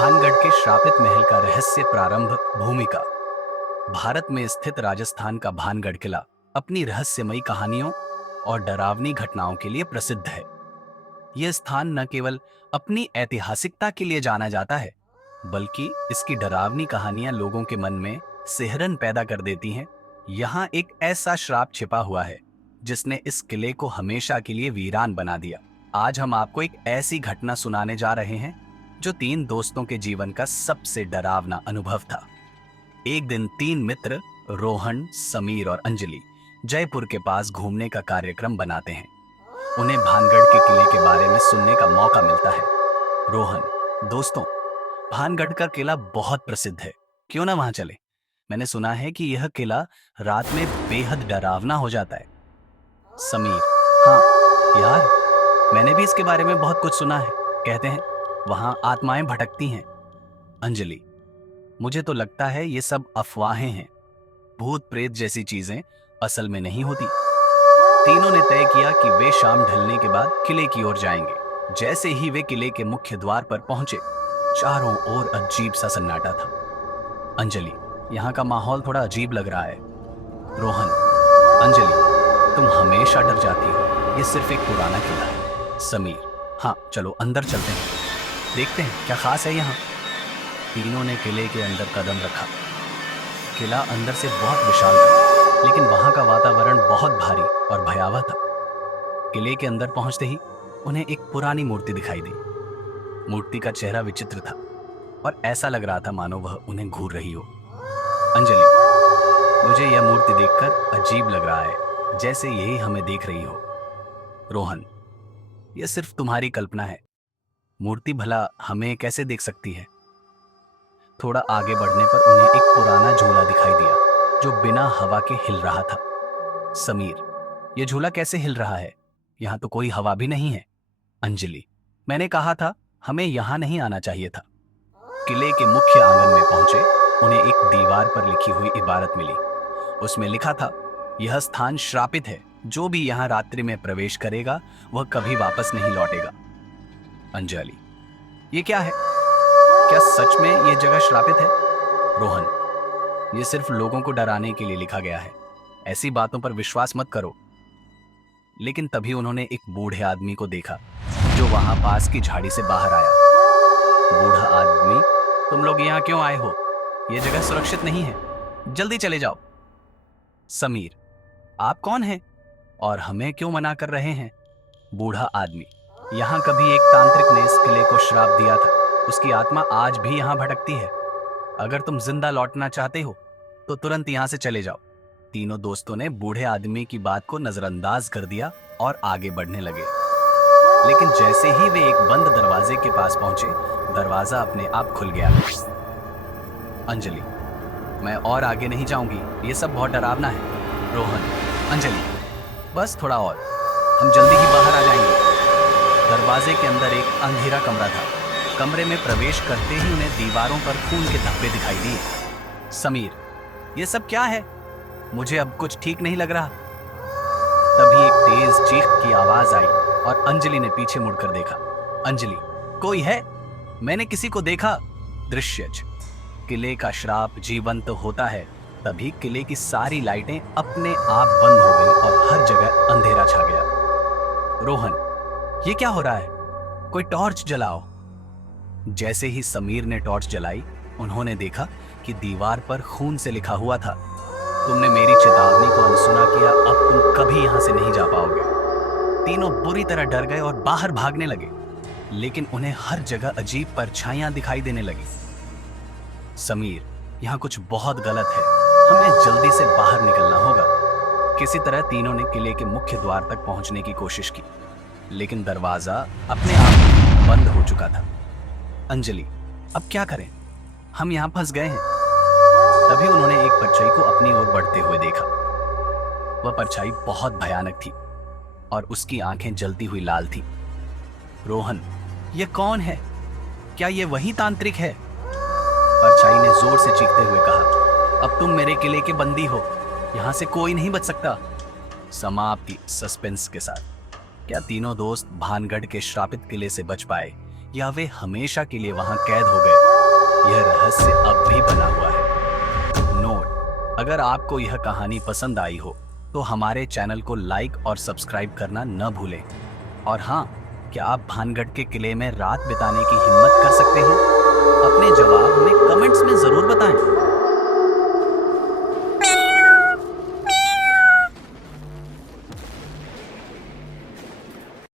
भानगढ़ के श्रापित महल का रहस्य प्रारंभ। भूमिका। भारत में स्थित राजस्थान का भानगढ़ किला अपनी रहस्यमयी कहानियों और डरावनी घटनाओं के लिए प्रसिद्ध है। यह स्थान न केवल अपनी ऐतिहासिकता के लिए जाना जाता है, बल्कि इसकी डरावनी कहानियां लोगों के मन में सिहरन पैदा कर देती हैं। यहाँ एक ऐसा श्राप छिपा हुआ है जिसने इस किले को हमेशा के लिए वीरान बना दिया। आज हम आपको एक ऐसी घटना सुनाने जा रहे हैं जो 3 दोस्तों के जीवन का सबसे डरावना अनुभव था। एक दिन 3 मित्र रोहन, समीर और अंजलि जयपुर के पास घूमने का कार्यक्रम बनाते हैं। उन्हें भानगढ़ के किले के बारे में सुनने का मौका मिलता है। रोहन: दोस्तों, भानगढ़ का किला बहुत प्रसिद्ध है, क्यों ना वहां चले? मैंने सुना है कि यह किला रात में बेहद डरावना हो जाता है। समीर: हाँ यार, मैंने भी इसके बारे में बहुत कुछ सुना है। कहते हैं वहां आत्माएं भटकती हैं। अंजलि: मुझे तो लगता है ये सब अफवाहें हैं। भूत प्रेत जैसी चीजें असल में नहीं होती। तीनों ने तय किया कि वे शाम ढलने के बाद किले की ओर जाएंगे। जैसे ही वे किले के मुख्य द्वार पर पहुंचे, चारों ओर अजीब सा सन्नाटा था। अंजलि: यहाँ का माहौल थोड़ा अजीब लग रहा है। रोहन: अंजलि, तुम हमेशा डर जाती हो, ये सिर्फ एक पुराना किला है। समीर: हाँ चलो अंदर चलते हैं, देखते हैं क्या खास है यहाँ। तीनों ने किले के अंदर कदम रखा। किला अंदर से बहुत विशाल था, लेकिन वहां का वातावरण बहुत भारी और भयावह था। किले के अंदर पहुंचते ही उन्हें एक पुरानी मूर्ति दिखाई दी। मूर्ति का चेहरा विचित्र था और ऐसा लग रहा था मानो वह उन्हें घूर रही हो। अंजलि: मुझे यह मूर्ति देखकर अजीब लग रहा है, जैसे यही हमें देख रही हो। रोहन: यह सिर्फ तुम्हारी कल्पना है, मूर्ति भला हमें कैसे देख सकती है। थोड़ा आगे बढ़ने पर उन्हें एक पुराना झूला दिखाई दिया जो बिना हवा के हिल रहा था। समीर: यह झूला कैसे हिल रहा है? यहाँ तो कोई हवा भी नहीं है। अंजलि: मैंने कहा था हमें यहाँ नहीं आना चाहिए था। किले के मुख्य आंगन में पहुंचे, उन्हें एक दीवार पर लिखी हुई इबारत मिली। उसमें लिखा था, यह स्थान श्रापित है, जो भी यहाँ रात्रि में प्रवेश करेगा वह कभी वापस नहीं लौटेगा। अंजलि: ये क्या है? क्या सच में यह जगह श्रापित है? रोहन: यह सिर्फ लोगों को डराने के लिए लिखा गया है, ऐसी बातों पर विश्वास मत करो। लेकिन तभी उन्होंने एक बूढ़े आदमी को देखा जो वहां पास की झाड़ी से बाहर आया। बूढ़ा आदमी: तुम लोग यहाँ क्यों आए हो? यह जगह सुरक्षित नहीं है, जल्दी चले जाओ। समीर: आप कौन हैं और हमें क्यों मना कर रहे हैं? बूढ़ा आदमी: यहाँ कभी एक तांत्रिक ने इस किले को श्राप दिया था, उसकी आत्मा आज भी यहाँ भटकती है। अगर तुम जिंदा लौटना चाहते हो तो तुरंत यहाँ से चले जाओ। तीनों दोस्तों ने बूढ़े आदमी की बात को नजरअंदाज कर दिया और आगे बढ़ने लगे। लेकिन जैसे ही वे एक बंद दरवाजे के पास पहुंचे, दरवाजा अपने आप खुल गया। अंजलि: मैं और आगे नहीं जाऊंगी, ये सब बहुत डरावना है। रोहन: अंजलि, बस थोड़ा और, हम जल्दी ही बाहर आ जाएंगे। दरवाजे के अंदर एक अंधेरा कमरा था। कमरे में प्रवेश करते ही उन्हें दीवारों पर खून के धब्बे दिखाई दिए। समीर: ये सब क्या है? मुझे अब कुछ ठीक नहीं लग रहा। तभी एक तेज चीख की आवाज आई और अंजलि ने पीछे मुड़कर देखा। अंजलि: कोई है? मैंने किसी को देखा। दृश्यज: किले का श्राप जीवंत होता है, तभी किले की सारी लाइटें अपने आप बंद हो गई और हर जगह अंधेरा छा गया। रोहन: ये क्या हो रहा है? कोई टॉर्च जलाओ। जैसे ही समीर ने टॉर्च जलाई, उन्होंने देखा कि दीवार पर खून से लिखा हुआ था, तुमने मेरी चेतावनी को अनसुना किया, अब तुम कभी यहां से नहीं जा पाओगे। तीनों बुरी तरह डर गए और बाहर भागने लगे, लेकिन उन्हें हर जगह अजीब परछाइयां दिखाई देने लगी। समीर: यहाँ कुछ बहुत गलत है, हमें जल्दी से बाहर निकलना होगा। किसी तरह तीनों ने किले के मुख्य द्वार तक पहुंचने की कोशिश की, लेकिन दरवाजा अपने आप बंद हो चुका था। अंजलि: अब क्या करें, हम यहाँ फंस गए हैं। तभी उन्होंने एक परछाई को अपनी ओर बढ़ते हुए देखा। वह परछाई बहुत भयानक थी और उसकी आंखें जलती हुई लाल थी। रोहन: यह कौन है? क्या यह वही तांत्रिक है? परछाई ने जोर से चीखते हुए कहा, अब तुम मेरे किले के बंदी हो, यहां से कोई नहीं बच सकता। समाप्ति सस्पेंस के साथ। क्या तीनों दोस्त भानगढ़ के श्रापित किले से बच पाए या वे हमेशा के लिए वहां कैद हो गए? यह रहस्य अब भी बना हुआ है। नोट: अगर आपको यह कहानी पसंद आई हो तो हमारे चैनल को लाइक और सब्सक्राइब करना न भूलें। और हाँ, क्या आप भानगढ़ के किले में रात बिताने की हिम्मत कर सकते हैं? अपने जवाब हमें कमेंट्स में जरूर बताएं।